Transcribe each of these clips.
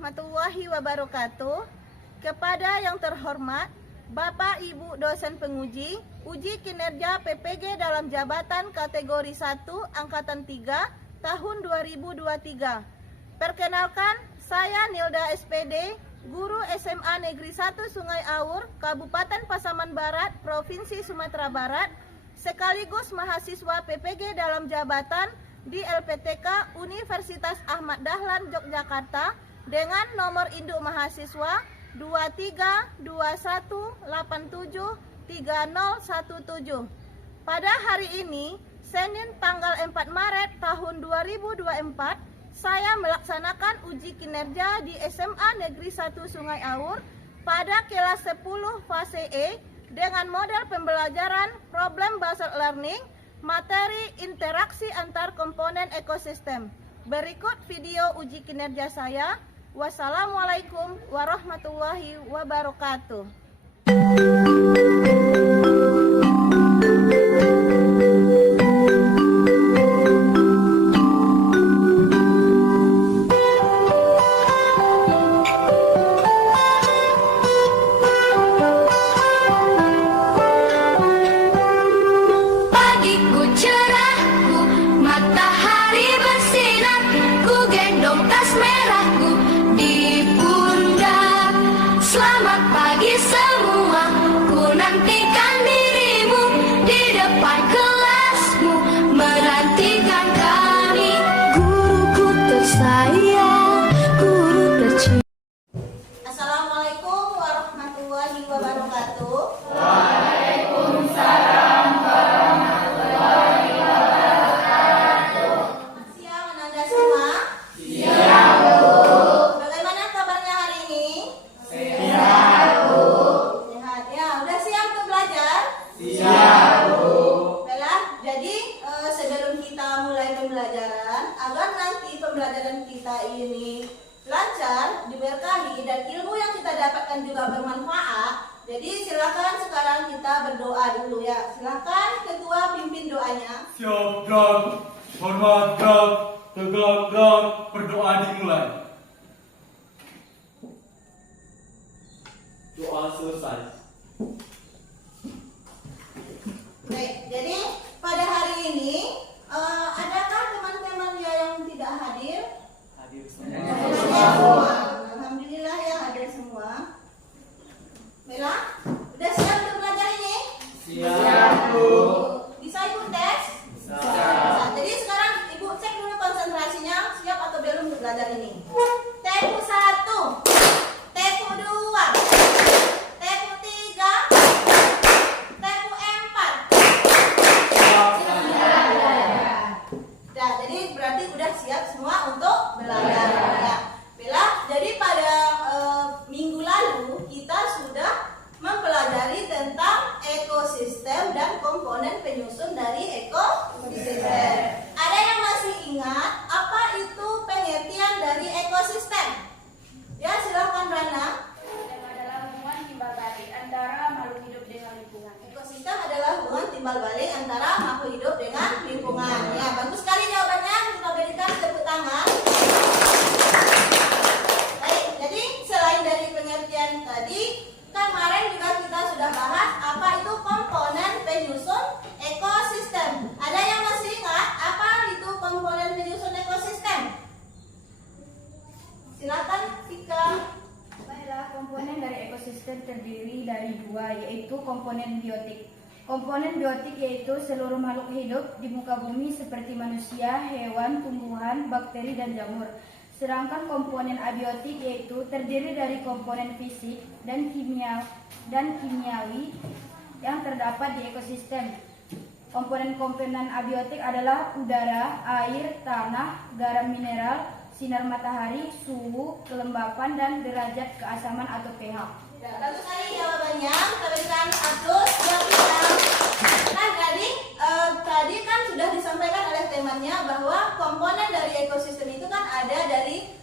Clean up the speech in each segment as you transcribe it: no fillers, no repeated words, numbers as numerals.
warahmatullahi wabarakatuh. Kepada yang terhormat Bapak Ibu dosen penguji, uji kinerja PPG dalam jabatan kategori 1 angkatan 3 tahun 2023. Perkenalkan, saya Nilda SPD, guru SMA Negeri 1 Sungai Aur, Kabupaten Pasaman Barat, Provinsi Sumatera Barat, sekaligus mahasiswa PPG dalam jabatan di LPTK Universitas Ahmad Dahlan Yogyakarta dengan nomor induk mahasiswa 2321873017. Pada hari ini, Senin tanggal 4 Maret tahun 2024, saya melaksanakan uji kinerja di SMA Negeri 1 Sungai Aur pada kelas 10 fase E dengan model pembelajaran problem based learning, materi interaksi antar komponen ekosistem. Berikut video uji kinerja saya. Wassalamualaikum warahmatullahi wabarakatuh. Assalamualaikum warahmatullahi wabarakatuh. Waalaikumsalam warahmatullahi wabarakatuh. Siang Anda semua. Siang, Bu. Bagaimana kabarnya hari ini? Sehat, Bu. Sehat ya. Udah siap untuk belajar? Siap, Bu. Baiklah, jadi sebelum kita mulai pembelajaran, agar nanti pembelajaran kita ini lancar, diberkahi, dan ilmu yang kita dapatkan juga bermanfaat. Jadi silakan sekarang kita berdoa dulu ya. Silakan ketua pimpin doanya. Siap gerak, hormat gerak, tegak gerak, berdoa dimulai. Doa selesai. Baik, jadi pada hari ini adakah teman-teman yang tidak hadir? Hadir Semua. Alhamdulillah ya hadir semua. Baiklah, udah siap untuk belajar ini? Siap, Bu. Bisa ikut tes? Bisa. Nah, jadi sekarang Ibu cek dulu konsentrasinya siap atau belum untuk belajar ini. Tempo 1, tempo 2, tempo 3, tempo 4. Nah, jadi berarti udah siap semua untuk belajar ya. Bila jadi pada minggu lalu kita sudah mempelajari tentang ekosistem dan komponen penyusun dari ekosistem. Ada yang masih ingat apa itu pengertian dari ekosistem? Ya, silakan Rana. Ekosistem adalah hubungan timbal balik antara makhluk hidup dengan lingkungan. Ekosistem adalah hubungan timbal balik antara makhluk hidup dengan lingkungan. Ya, bagus sekali jawabannya. Kita berikan tepuk tangan. Baik, jadi selain dari pengertian tadi, kemarin juga kita sudah bahas apa itu komponen penyusun ekosistem. Ada yang masih ingat apa itu komponen penyusun ekosistem? Silakan Vika. Baiklah, komponen dari ekosistem terdiri dari dua, yaitu komponen biotik. Komponen biotik yaitu seluruh makhluk hidup di muka bumi seperti manusia, hewan, tumbuhan, bakteri, dan jamur. Sedangkan komponen abiotik yaitu terdiri dari komponen fisik dan kimiawi yang terdapat di ekosistem. Komponen-komponen abiotik adalah udara, air, tanah, garam mineral, sinar matahari, suhu, kelembapan, dan derajat keasaman atau pH. Ya, bagus sekali jawabannya. Kita berikan aplaus yang kita. Nah, jadi tadi kan sudah disampaikan oleh temannya bahwa komponen dari ekosistem itu kan ada dari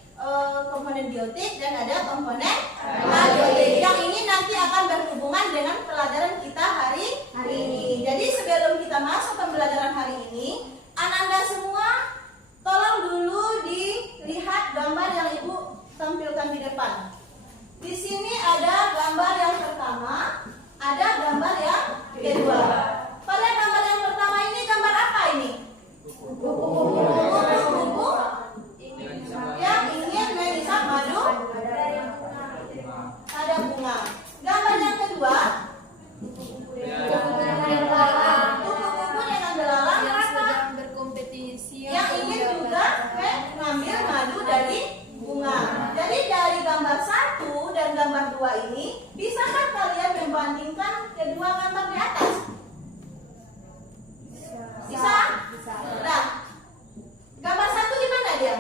komponen biotik dan ada komponen abiotik. Yang ini nanti akan berhubungan dengan pelajaran kita hari ini. Jadi sebelum kita masuk pembelajaran hari ini, Ananda semua tolong dulu dilihat gambar yang Ibu tampilkan di depan. Di sini ada gambar yang pertama, ada gambar yang kedua. Pada gambar yang pertama ini gambar apa ini? Kupu-kupu yang ingin menghisap madu. Ada bunga. Gambar yang kedua, kupu-kupu dengan belalang apa? berkompetisi Yang ingin juga mengambil madu dari bunga. Jadi dari gambar 1 dan gambar 2 ini, bisakah kalian membandingkan kedua gambar di atas? Bisa? Nah, gambar 1 gimana dia?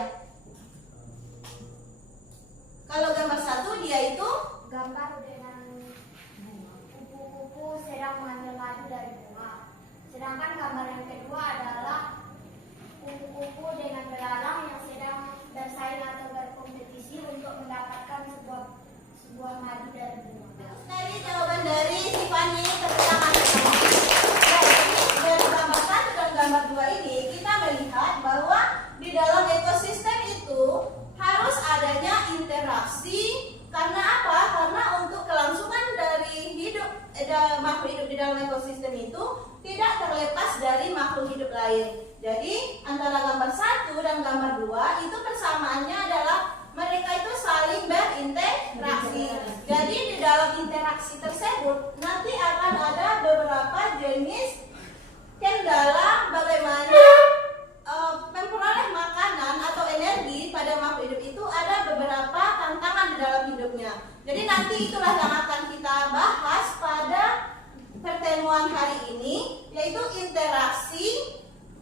Kalau gambar 1 dia itu gambar dengan kupu-kupu sedang mengambil madu dari bunga. Sedangkan gambar yang kedua adalah kupu-kupu dengan belalang yang sedang bersaing atau berkompetisi untuk mendapatkan sebuah madu dari bunga. dari jawaban dari si Fani terkait dari gambar 1 dan gambar 2 ini kita melihat bahwa di dalam ekosistem itu harus adanya interaksi. Karena apa? Karena untuk kelangsungan dari makhluk hidup di dalam ekosistem itu tidak terlepas dari makhluk hidup lain. Jadi antara gambar 1 dan gambar 2 itu persamaannya adalah mereka itu saling berinteraksi. Jadi di dalam interaksi tersebut nanti akan ada beberapa jenis kendala bagaimana memperoleh makanan atau energi pada makhluk hidup itu ada beberapa tantangan di dalam hidupnya. Jadi nanti itulah yang akan kita bahas pada pertemuan hari ini, yaitu interaksi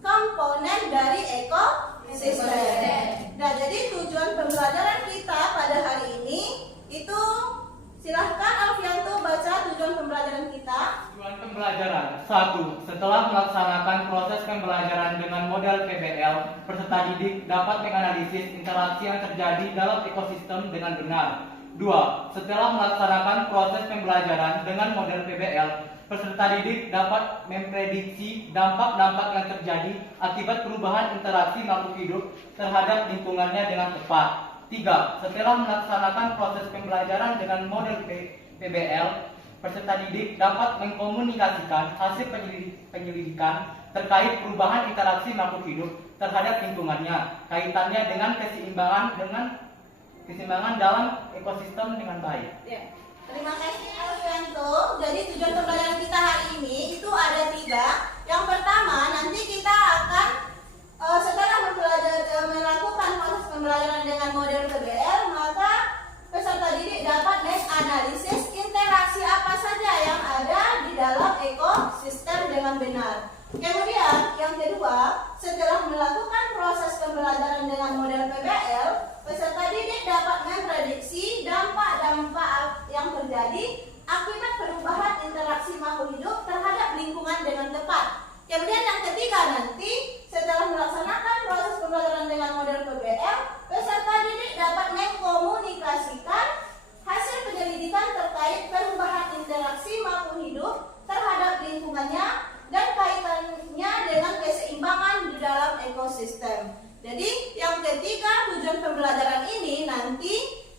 komponen dari ekosistem. Nah, jadi tujuan pembelajaran kita pada hari ini itu silahkan Alfianto baca tujuan pembelajaran kita. Tujuan pembelajaran 1. Setelah melaksanakan proses pembelajaran dengan model PBL, peserta didik dapat menganalisis interaksi yang terjadi dalam ekosistem dengan benar. 2. Setelah melaksanakan proses pembelajaran dengan model PBL, peserta didik dapat memprediksi dampak-dampak yang terjadi akibat perubahan interaksi makhluk hidup terhadap lingkungannya dengan tepat. 3. Setelah melaksanakan proses pembelajaran dengan model PBL, peserta didik dapat mengkomunikasikan hasil penyelidikan terkait perubahan interaksi makhluk hidup terhadap lingkungannya, kaitannya dengan keseimbangan dalam ekosistem dengan baik. Ya. Terima kasih Alfianto. Jadi tujuan pembelajaran kita hari ini itu ada 3. Yang pertama, nanti kita akan setelah melakukan proses pembelajaran dengan model PBL, maka peserta didik dapat menganalisis interaksi apa saja yang ada di dalam ekosistem dengan benar. Kemudian yang kedua, setelah melakukan proses pembelajaran dengan model PBL, peserta didik dapat memprediksi dampak-dampak yang terjadi akibat perubahan interaksi makhluk hidup terhadap lingkungan dengan tepat. Kemudian yang ketiga, nanti setelah melaksanakan proses pembelajaran dengan model PBL, peserta didik dapat mengkomunikasikan hasil penyelidikan terkait perubahan interaksi makhluk hidup terhadap lingkungannya dan kaitannya dengan keseimbangan di dalam ekosistem. Jadi yang ketiga, tujuan pembelajaran ini nanti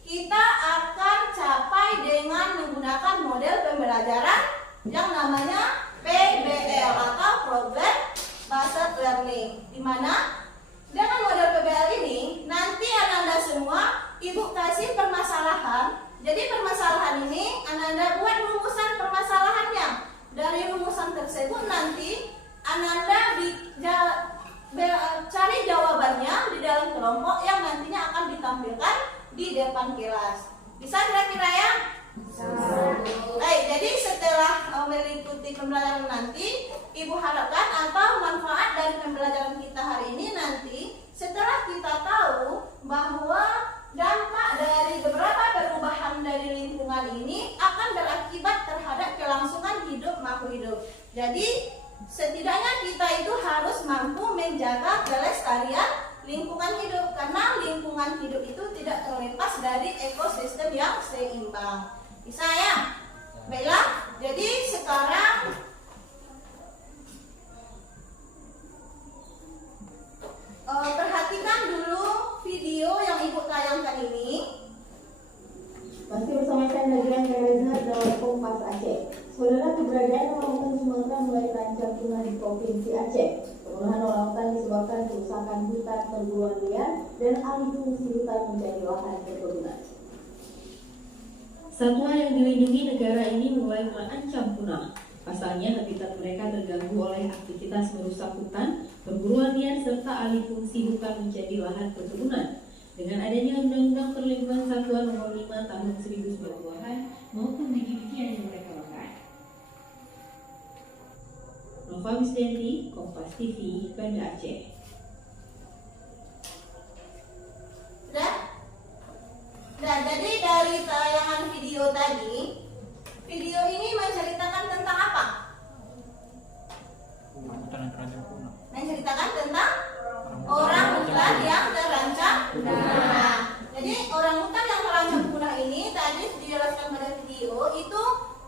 kita akan capai dengan menggunakan model pembelajaran yang namanya PBL atau Problem Based Learning. Di mana dengan model PBL ini nanti Ananda semua Ibu kasih permasalahan. Jadi permasalahan ini Ananda buat rumusan permasalahannya. Dari rumusan tersebut nanti Ananda cari jawabannya di dalam kelompok yang nantinya akan ditampilkan di depan kelas. Bisa kira-kira ya? Baik, jadi setelah mengikuti pembelajaran nanti, Ibu harapkan atau manfaat dari pembelajaran kita hari ini nanti, setelah kita tahu bahwa dampak dari beberapa perubahan dari lingkungan ini akan berakibat terhadap kelangsungan hidup makhluk hidup. Jadi setidaknya kita itu harus mampu menjaga kelestarian lingkungan hidup, karena lingkungan hidup itu tidak terlepas dari ekosistem yang seimbang. Bisa ya? Baiklah, jadi sekarang perhatikan dulu video yang Ibu tayangkan ini. terancam punah di Provinsi Aceh. Pemenuhan orang-utan disebabkan kerusakan hutan perburuan liar dan alih fungsi hutan menjadi lahan perkebunan. Satwa yang dilindungi negara ini mulai terancam punah. Pasalnya, habitat mereka terganggu oleh aktivitas merusak hutan, perburuan liar, serta alih fungsi hutan menjadi lahan perkebunan. Dengan adanya Undang-Undang Perlindungan Satwa Nomor 5 Tahun 1990-an maupun biji-bijian yang mereka makan. Nova Wisdenti, Kompas TV, Banda Aceh. Nah, jadi dari tayangan video tadi, video ini menceritakan tentang apa? Menceritakan tentang orang hutan yang terancam punah. Jadi orang hutan yang terancam punah ini tadi dijelaskan pada video itu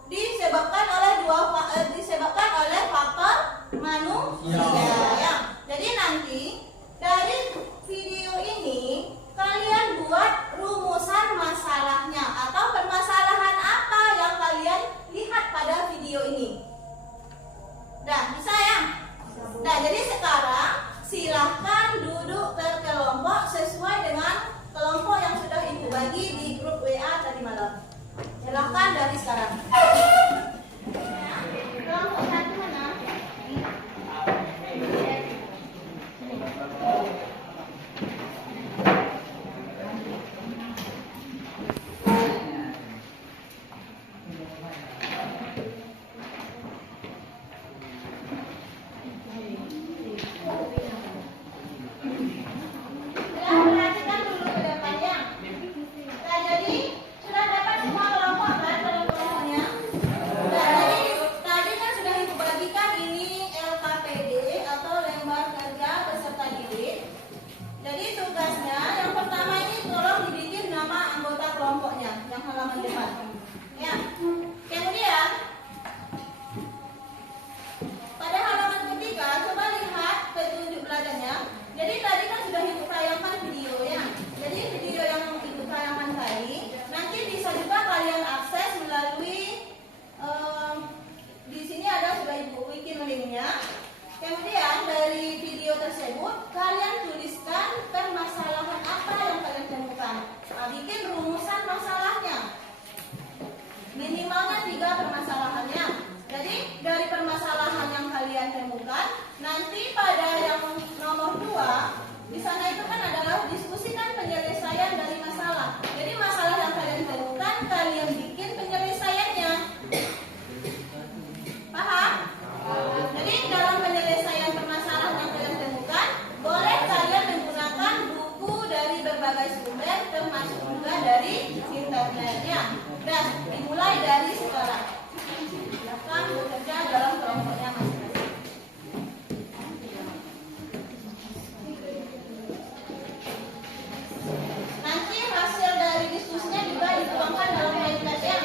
disebabkan oleh faktor manusia. Ya. Jadi nanti dari video ini kalian buat rumusan masalahnya atau permasalahan apa yang kalian lihat pada video ini. Nah, bisa ya? Nah, jadi sekarang silahkan duduk berkelompok sesuai dengan kelompok yang sudah Ibu bagi di grup WA tadi malam. Silahkan dari sekarang. Kelompok satu mana? Perhatikan dulu ke depannya. Nah, jadi sudah dapat semua kelompok kan pada kelompoknya. Nah, jadi tadi kan sudah Ibu bagikan ini LKPD atau lembar kerja peserta didik. Jadi tugasnya yang pertama ini tolong dibikin nama anggota kelompoknya yang halaman depan. Ya. Kemudian pada halaman ketiga coba lihat petunjuk belajarnya. Jadi tadi kan sudah Ibu tayangkan videonya. Jadi video yang Ibu tayangkan tadi nanti bisa juga kalian akses melalui di sini ada sudah Ibu bikin linknya. Kemudian dari video tersebut kalian tuliskan permasalahan apa yang kalian temukan. Nah, bikin rumusan masalahnya. Minimalnya 3 permasalahannya. Jadi dari permasalahan yang kalian temukan, nanti pada yang nomor 2 di sana itu kan adalah diskusikan penyelesaian dari masalah. Jadi masalah yang kalian temukan, kalian bikin penyelesaiannya. Paham? Jadi dalam penyelesaian permasalahan yang kalian temukan, boleh kalian menggunakan buku dari berbagai sumber, termasuk juga dari internetnya. Dan dimulai dari sekarang. Silakan bekerja dalam kelompoknya masing-masing. Nanti hasil dari diskusinya juga dituangkan dalam mindset ya.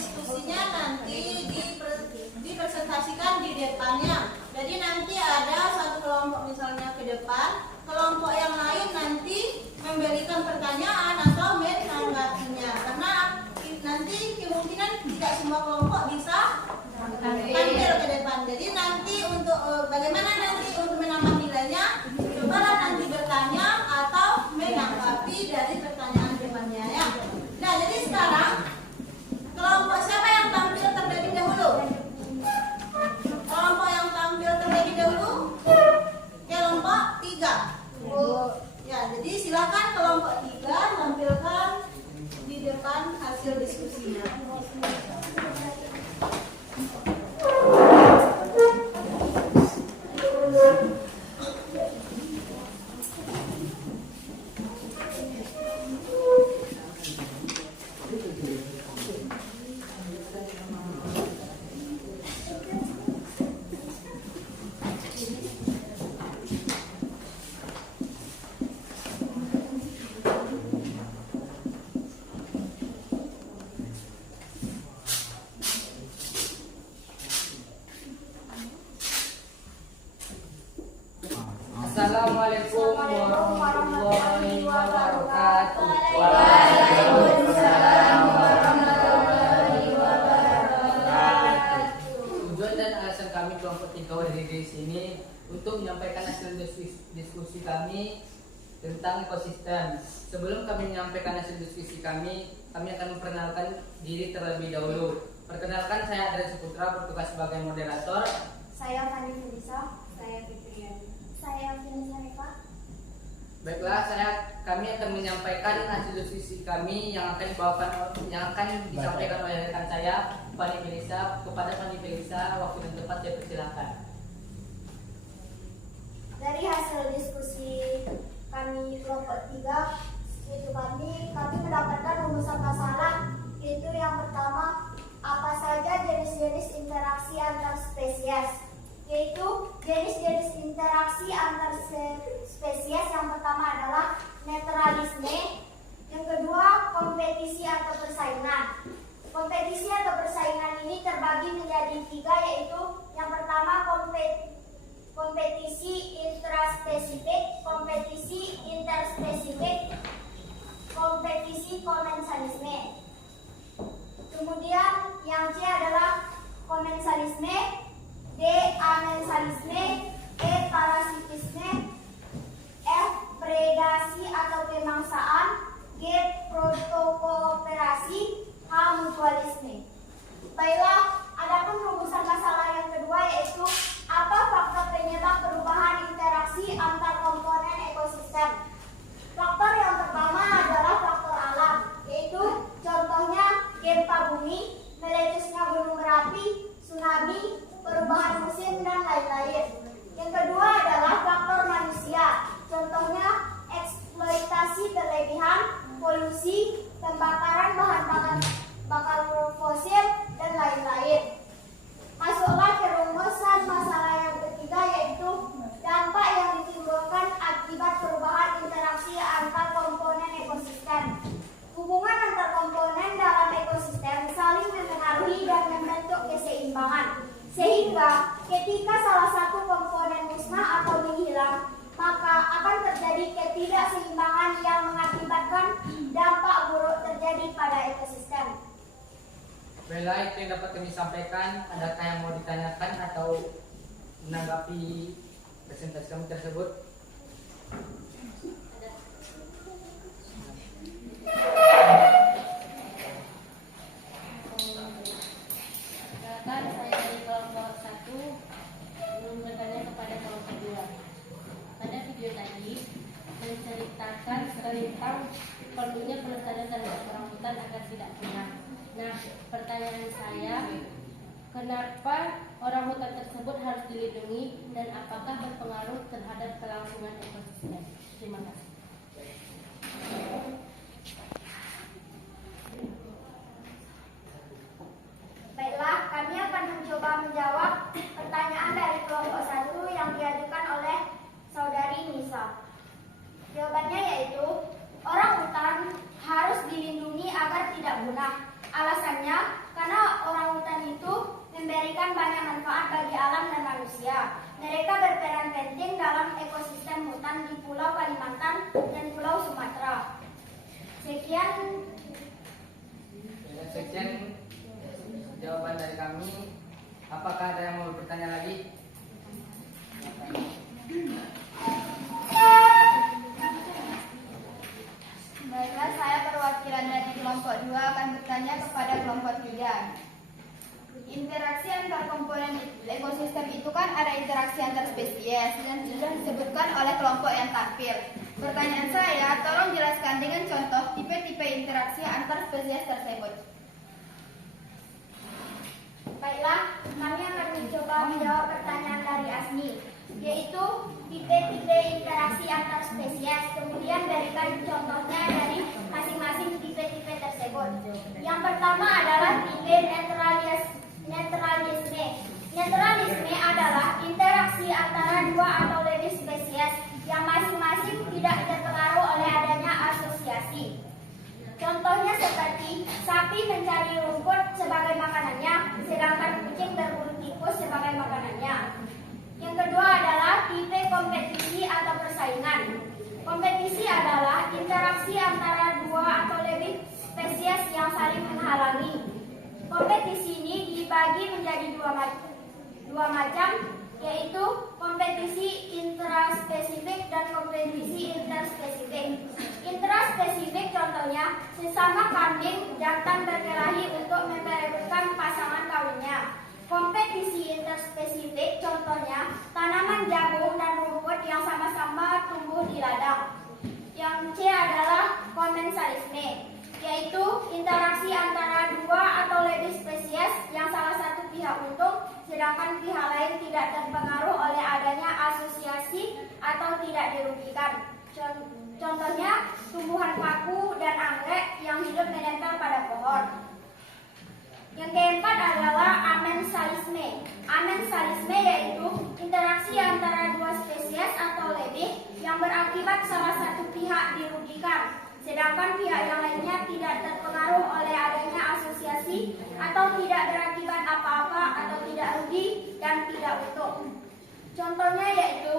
diskusinya nanti dipresentasikan di depannya. Jadi nanti ada satu kelompok misalnya ke depan, kelompok yang lain nanti memberikan pertanyaan atau menanggapinya. Karena nanti kemungkinan tidak semua kelompok bisa tampil ke depan. Jadi nanti untuk bagaimana nanti untuk menambah nilainya, cobalah nanti bertanya atau menanggapi dari pertanyaan temannya ya. Nah, jadi sekarang kelompok siapa yang tampil terlebih dahulu? Kelompok yang tampil terlebih dahulu kelompok 3. Ya, jadi silakan kelompok 3 tampilkan di depan hasil diskusinya. Assalamualaikum warahmatullahi wabarakatuh. Waalaikumsalam warahmatullahi wabarakatuh. Tujuan dan alasan kami kelompok 3 hadir di sini untuk menyampaikan hasil diskusi kami tentang ekosistem. Sebelum kami menyampaikan hasil diskusi kami akan memperkenalkan diri terlebih dahulu. Perkenalkan, saya Adrian Suputra, bertugas sebagai moderator. Saya Fani Felisa. Saya Fitriani. Saya Finis Hanifah. Baiklah, kami akan menyampaikan hasil diskusi kami yang akan disampaikan oleh rekan saya, Fani Felisa. Kepada Fani Felisa, waktu dan tempat saya persilahkan. Dari hasil diskusi kami kelompok 3, yaitu kami mendapatkan rumusan masalah, yaitu yang pertama, apa saja jenis-jenis interaksi antar spesies, yaitu jenis-jenis interaksi antar spesies yang pertama adalah netralisme, yang kedua kompetisi atau persaingan. Kompetisi atau persaingan ini terbagi menjadi 3, yaitu yang pertama kompetisi intraspesifik, kompetisi interspesifik, kompetisi komensalisme. Kemudian yang C adalah komensalisme, D amensalisme, E parasitisme, F predasi atau pemangsaan, G protokooperasi, H mutualisme. Baiklah, adapun rumusan masalah yang kedua, yaitu apa faktor penyebab perubahan interaksi antar komponen ekosistem. Faktor yang pertama adalah faktor alam, yaitu contohnya gempa bumi, meletusnya gunung berapi, tsunami, perubahan musim, dan lain-lain. Yang kedua adalah faktor manusia, contohnya eksploitasi berlebihan, polusi, pembakaran bahan bakar fosil, dan lain-lain. Masuklah ke rumusan masalah yang ketiga, yaitu dampak yang ditimbulkan akibat perubahan interaksi antar komponen ekosistem. Hubungan antar komponen dalam ekosistem saling mempengaruhi dan membentuk keseimbangan. Sehingga ketika salah satu komponen musnah atau menghilang, maka akan terjadi ketidakseimbangan yang mengakibatkan dampak buruk terjadi pada ekosistem. Baiklah, itu yang dapat kami sampaikan. Adakah yang mau ditanyakan atau menanggapi presentasi kami tersebut? Silakan, saya dari kelompok 1 belum bertanya kepada kelompok 2. Pada video tadi menceritakan tentang perlunya pelestarian terhadap orang hutan agar tidak punah. Nah, pertanyaan saya, kenapa orang hutan tersebut harus dilindungi dan apakah berpengaruh terhadap kelangsungan ekosistem? Terima kasih. Baiklah, kami akan mencoba menjawab pertanyaan dari kelompok 1 yang diajukan oleh saudari Nisa. Jawabannya yaitu, orang hutan harus dilindungi agar tidak punah. Alasannya, karena memberikan banyak manfaat bagi alam dan manusia. Mereka berperan penting dalam ekosistem hutan di Pulau Kalimantan dan Pulau Sumatera. Sekian jawaban dari kami. Apakah ada yang mau bertanya lagi? Baiklah, saya perwakilan dari kelompok 2 akan bertanya kepada kelompok 3. Interaksi antar komponen ekosistem itu kan ada interaksi antar spesies dan sudah disebutkan oleh kelompok yang tampil. Pertanyaan saya, tolong jelaskan dengan contoh tipe-tipe interaksi antar spesies tersebut. Baiklah, kami akan mencoba menjawab pertanyaan dari Asni, yaitu tipe-tipe interaksi antar spesies. Kemudian berikan contohnya dari masing-masing tipe-tipe tersebut. Yang pertama adalah tipe netralisme. Netralisme adalah interaksi antara dua atau lebih spesies yang masing-masing tidak terpengaruh oleh adanya asosiasi. Contohnya seperti sapi mencari rumput sebagai makanannya, sedangkan kucing berburu tikus sebagai makanannya. Yang kedua adalah tipe kompetisi atau persaingan. Kompetisi adalah interaksi antara dua atau lebih spesies yang saling menghalangi. Kompetisi ini dibagi menjadi dua macam, yaitu kompetisi intraspesifik dan kompetisi interspesifik. Intraspesifik contohnya sesama kambing jantan berkelahi untuk memperebutkan pasangan kawinnya. Kompetisi interspesifik contohnya tanaman jagung dan rumput yang sama-sama tumbuh di ladang. Yang C adalah komensalisme, yaitu interaksi antara dua atau lebih spesies yang salah satu pihak untung sedangkan pihak lain tidak terpengaruh oleh adanya asosiasi atau tidak dirugikan. Contohnya tumbuhan paku dan anggrek yang hidup menempel pada pohon. Yang keempat adalah amensalisme. Amensalisme yaitu interaksi antara dua spesies atau lebih yang berakibat salah satu pihak dirugikan, sedangkan pihak yang lainnya tidak terpengaruh oleh adanya asosiasi atau tidak berakibat apa-apa atau tidak rugi dan tidak untung. Contohnya yaitu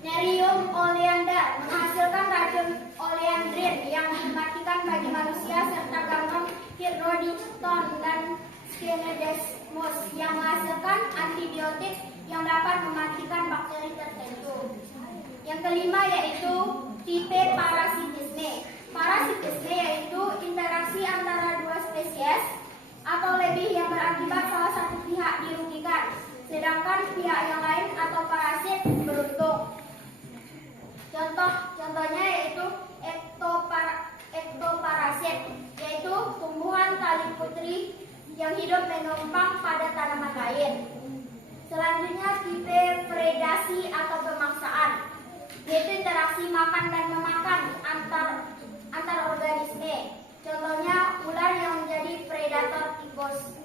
Nerium oleander menghasilkan racun oleandrin yang mematikan bagi manusia serta ganggang Hirnodicton dan Scenedesmus yang menghasilkan antibiotik yang dapat mematikan bakteri tertentu. Yang kelima yaitu tipe parasitisme. Parasitisme yaitu interaksi antara dua spesies atau lebih yang berakibat salah satu pihak dirugikan, sedangkan pihak yang lain atau parasit beruntung. Contohnya yaitu ektoparasit, yaitu tumbuhan tali putri yang hidup menumpang pada tanaman lain. Selanjutnya tipe predasi atau pemaksaan, yaitu interaksi makan dan memakan antar organisme. Contohnya ular yang menjadi predator tikus.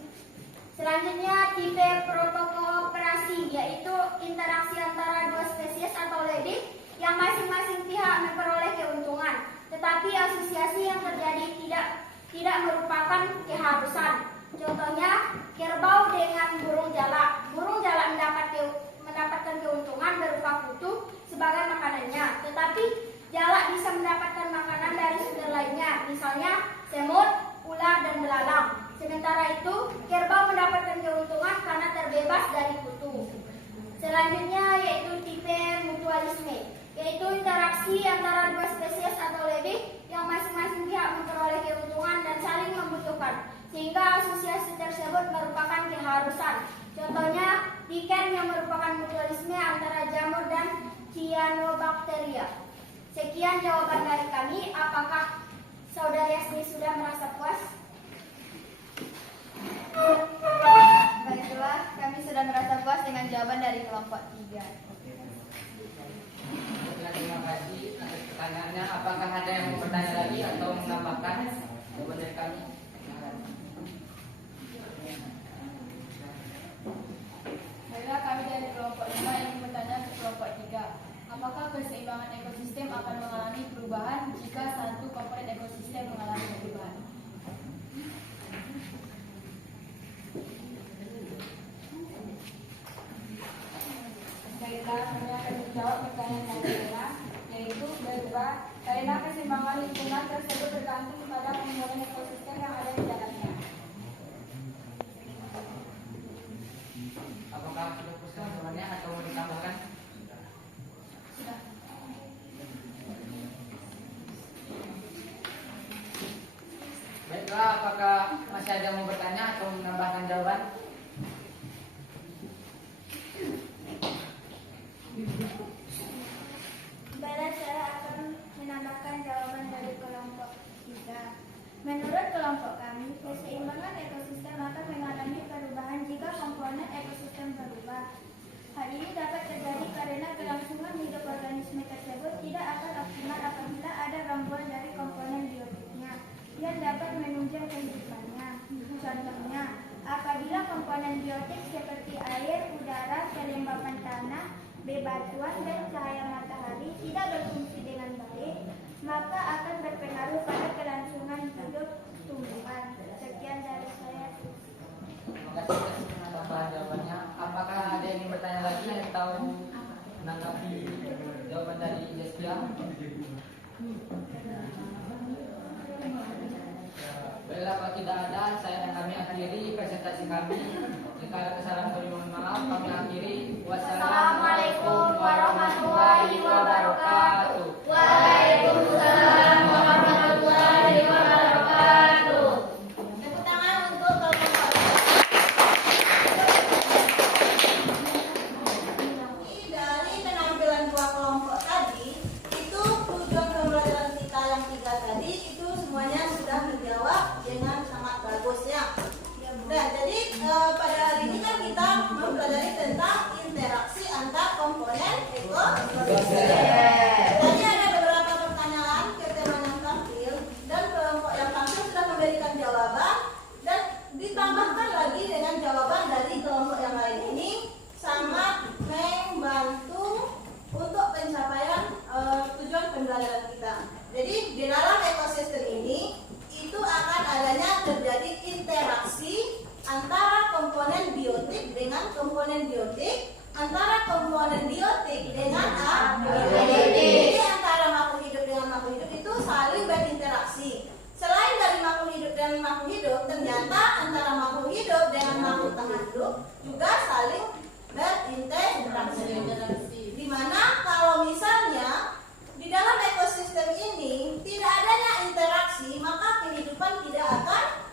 Selanjutnya tipe protokooperasi, yaitu interaksi antara dua spesies atau lebih yang masing-masing pihak memperoleh keuntungan, tetapi asosiasi yang terjadi tidak merupakan keharusan. Contohnya kerbau dengan burung jalak. Burung jalak mendapatkan keuntungan berupa kutu sebagai makanannya, tetapi jalak bisa mendapatkan makanan dari sumber lainnya, misalnya semut, ular, dan belalang. Sementara itu, kerbau mendapatkan keuntungan karena terbebas dari kutu. Selanjutnya yaitu tipe mutualisme, yaitu interaksi antara dua spesies atau lebih yang masing-masing pihak memperoleh keuntungan dan saling membutuhkan, sehingga asosiasi tersebut merupakan keharusan. Contohnya lichen yang merupakan mutualisme antara jamur dan cyanobacteria. Sekian jawaban dari kami. Apakah Saudari Asni sudah merasa puas? Baiklah, kami sudah merasa puas dengan jawaban dari kelompok 3. Terima kasih atas pertanyaannya. Apakah ada yang mau bertanya lagi atau menambahkan jawaban dari kami? Baiklah, kami dari kelompok 5 yang bertanya ke kelompok 3. Apakah keseimbangan ekosistem akan mengalami perubahan jika satu komponen ekosistem mengalami perubahan? Apabila kami akan menjawab pertanyaan dari Rena, yaitu berupa karena keseimbangan lingkungan tersebut bergantung pada komponen ekosistem yang ada di dalamnya. Apakah sudah puas jawabannya atau mau ditambahkan? Baiklah, apakah masih ada yang mau bertanya atau menambahkan jawaban? Baiklah, saya akan menambahkan jawaban dari kelompok 3. Menurut kelompok kami, keseimbangan ekosistem akan mengalami perubahan jika komponen ekosistem berubah. Hal ini dapat terjadi karena kelangsungan hidup organisme tersebut tidak akan optimal apabila ada gangguan dari komponen biotiknya yang dapat menunjang kehidupannya. Contohnya, apabila komponen biotik seperti air, udara, kelembapan tanah, bebatuan, dan cahaya matahari tidak berfungsi dengan baik, maka akan berpengaruh pada kelangsungan hidup tumbuhan. Sekian dari saya. Terima kasih atas tambahan jawabannya. Apakah ada yang ingin bertanya lagi atau menanggapi jawaban dari Zaskia? Baiklah, kalau tidak ada, saya dan kami akhiri presentasi kami. Jika ada kesalahan kami mohon maaf. Kami akhiri. Wassalamualaikum warahmatullahi wabarakatuh. Waalaikumsalam warahmatullahi wabarakatuh. Tepuk tangan untuk kelompok 1. Dari penampilan dua kelompok tadi, itu tujuan pembelajaran kita yang 3 tadi itu semuanya sudah menjawab dengan sangat bagus ya. Nah, jadi pada hari ini kan kita mempelajari tentang interaksi antar komponen ekosistem. Tadi ada beberapa pertanyaan ke teman yang tampil dan kelompok yang tampil sudah memberikan jawaban dan ditambahkan lagi dengan jawaban dari kelompok yang lain ini sangat membantu untuk pencapaian tujuan pembelajaran kita. Jadi di dalam ekosistem ini itu akan adanya terjadi interaksi antara komponen biotik dengan komponen biotik, antara komponen biotik dengan abiotik. Jadi antara makhluk hidup dengan makhluk hidup itu saling berinteraksi. Selain dari makhluk hidup dan makhluk hidup, ternyata antara makhluk hidup dengan makhluk tanah hidup juga saling berinteraksi. Di mana kalau misalnya di dalam ekosistem ini tidak adanya interaksi, maka kehidupan tidak akan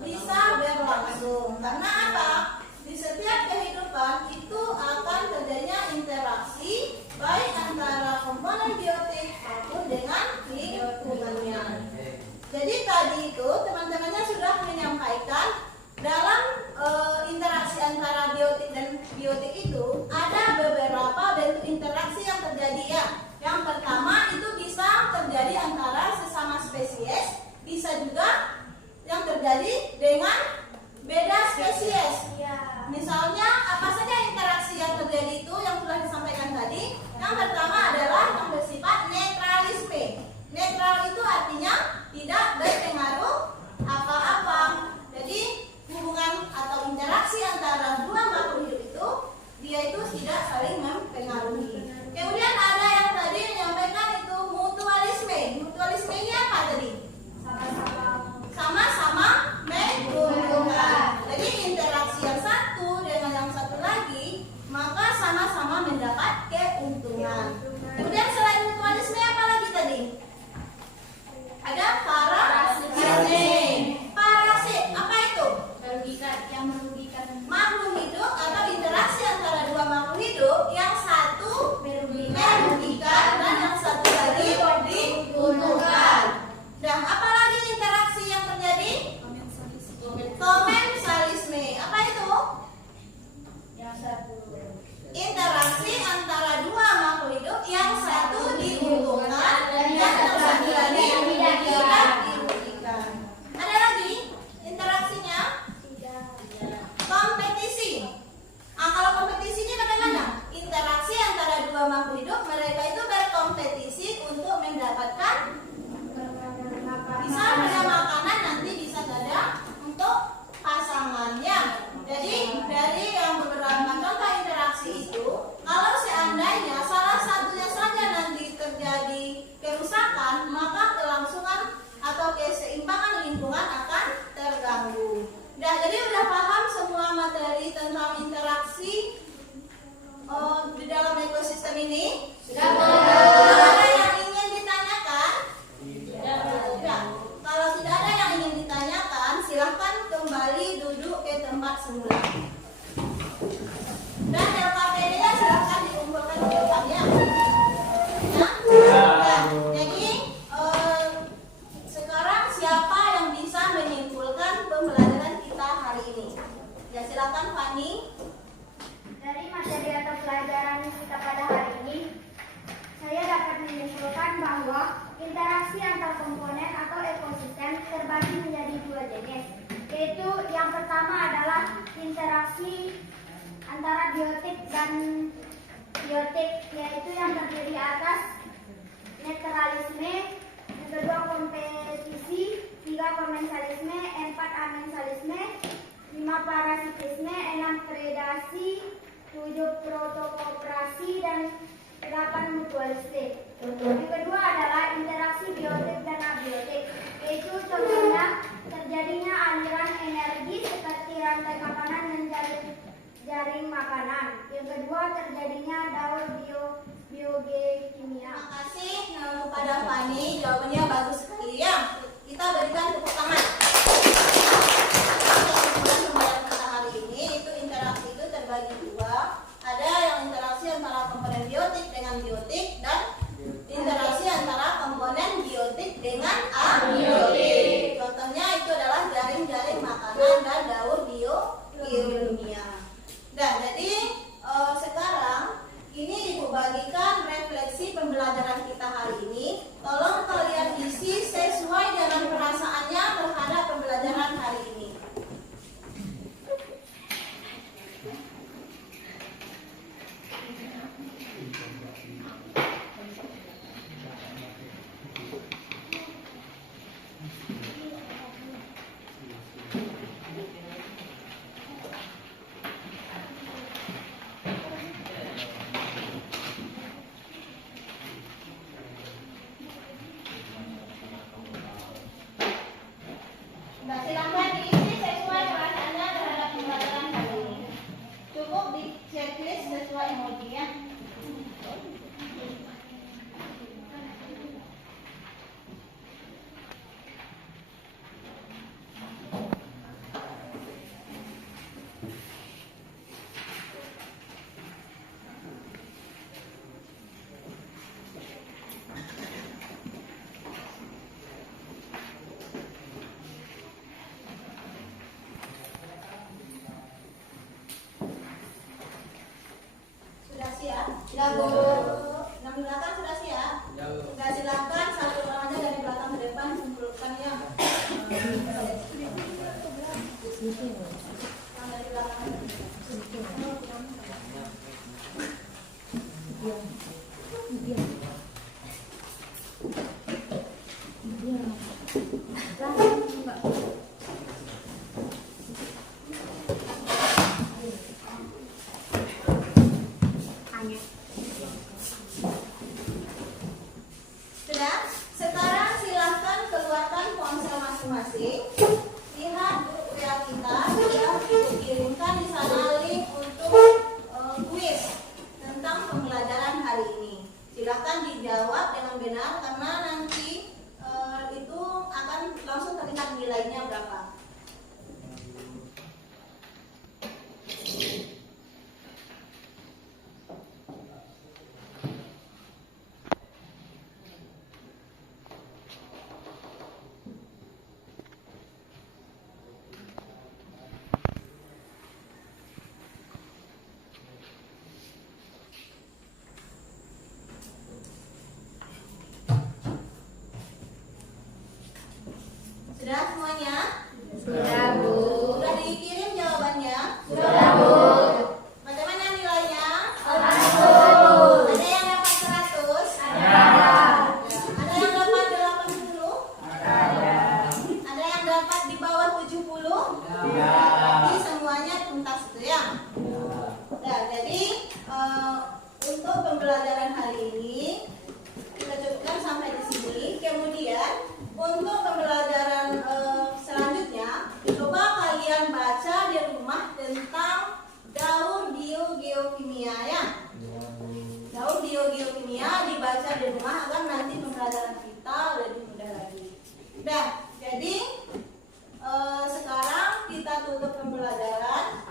bisa berlangsung. Karena apa? Di setiap kehidupan itu akan terjadinya interaksi baik antara komponen biotik maupun dengan lingkungannya. Jadi tadi itu teman-temannya sudah menyampaikan dalam interaksi antara biotik dan biotik itu ada beberapa bentuk interaksi yang terjadi ya. Yang pertama itu bisa terjadi antara sesama spesies, bisa juga yang terjadi dengan beda spesies. Misalnya apa saja interaksi yang terjadi itu yang sudah disampaikan tadi. Yang pertama adalah yang bersifat netralisme. Netral itu artinya tidak berpengaruh apa-apa. Jadi hubungan atau interaksi antara dua makhluk hidup itu dia itu tidak saling mempengaruhi. Kemudian ada yang tadi menyampaikan itu mutualisme. Mutualisme ini apa tadi? Sama-sama menguntungkan. Jadi interaksi yang satu dengan yang satu lagi maka sama-sama mendapat keuntungan. Kemudian selain mutualisme apa lagi tadi? Ada parasitisme. semula. Dan LKPD-nya silakan dikumpulkan di depannya. Nah, jadi sekarang siapa yang bisa menyimpulkan pembelajaran kita hari ini? Ya silakan Fani. Dari materi atau pelajaran kita pada hari ini, saya dapat menyimpulkan bahwa interaksi antar komponen atau ekosistem terbagi menjadi dua jenis, yaitu yang pertama adalah interaksi antara biotik dan biotik, yaitu yang terdiri atas netralisme, yang kedua kompetisi, 3 komensalisme, 4 amensalisme, 5 parasitisme, 6 predasi, 7 protokooperasi, dan 8 mutualisme. Yang kedua adalah interaksi biotik dan abiotik, yaitu contohnya terjadinya aliran energi seperti rantai makanan dan jaring makanan. Yang kedua terjadinya daur biokimia. Terima kasih kepada Fani, jawabannya bagus sekali ya. Kita berikan tepuk tangan. Pembelajaran kita hari ini itu interaksi itu terbagi dua. Ada yang interaksi antara komponen biotik dengan biotik dan interaksi antara komponen biotik dengan abiotik. Contohnya itu adalah jaring-jaring makanan dan daur biokimia. Nah, jadi sekarang ini dibagikan refleksi pembelajaran kita hari ini. Tolong kalian isi sesuai dengan perasaannya terhadap pembelajaran hari ini. Nah, silakan diisi sesuai perasaannya terhadap pembelajaran hari ini. Cukup di checklist sesuai emoji ya. Sudah siap? Ya, Bu. Yang di belakang sudah siap? Sudah, silakan satu orang aja dari belakang ke depan kumpulkan ya. Yang dari belakang. Sudah? Sekarang silahkan keluarkan ponsel masing-masing. Lihat grup WA kita sudah dikirimkan di sana link untuk kuis tentang pembelajaran hari ini. Silahkan dijawab dengan benar karena nanti itu akan langsung terlihat nilainya berapa. Sudah semuanya? Sudah, Bu. Sudah dikirim jawabannya? Sudah, Bu. Bagaimana nilainya? 80. Ada yang dapat 100? Ada. Ada yang dapat 80? Ada. Ada yang dapat di bawah 70? Ya. Berarti semuanya tuntas itu ya? Nah, jadi untuk pembelajaran hari ini kita cukupkan sampai di sini. Kemudian untuk pembelajaran selanjutnya, coba kalian baca di rumah tentang daur biogeokimia ya. Daur biogeokimia dibaca di rumah agar nanti pembelajaran kita lebih mudah lagi. Nah, jadi sekarang kita tutup pembelajaran.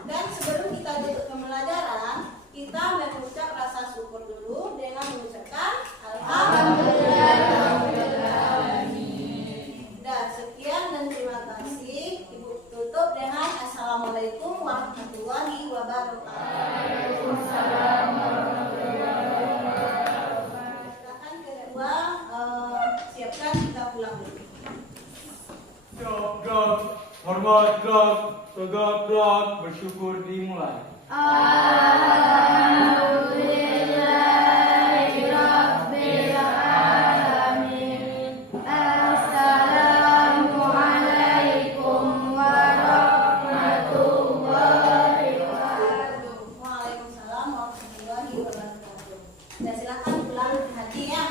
Hormat gerak, tegak gerak, bersyukur dimulai. Assalamualaikum warahmatullahi wabarakatuh. Waalaikumsalam warahmatullahi wabarakatuh. Dan silakan pulang hati ya.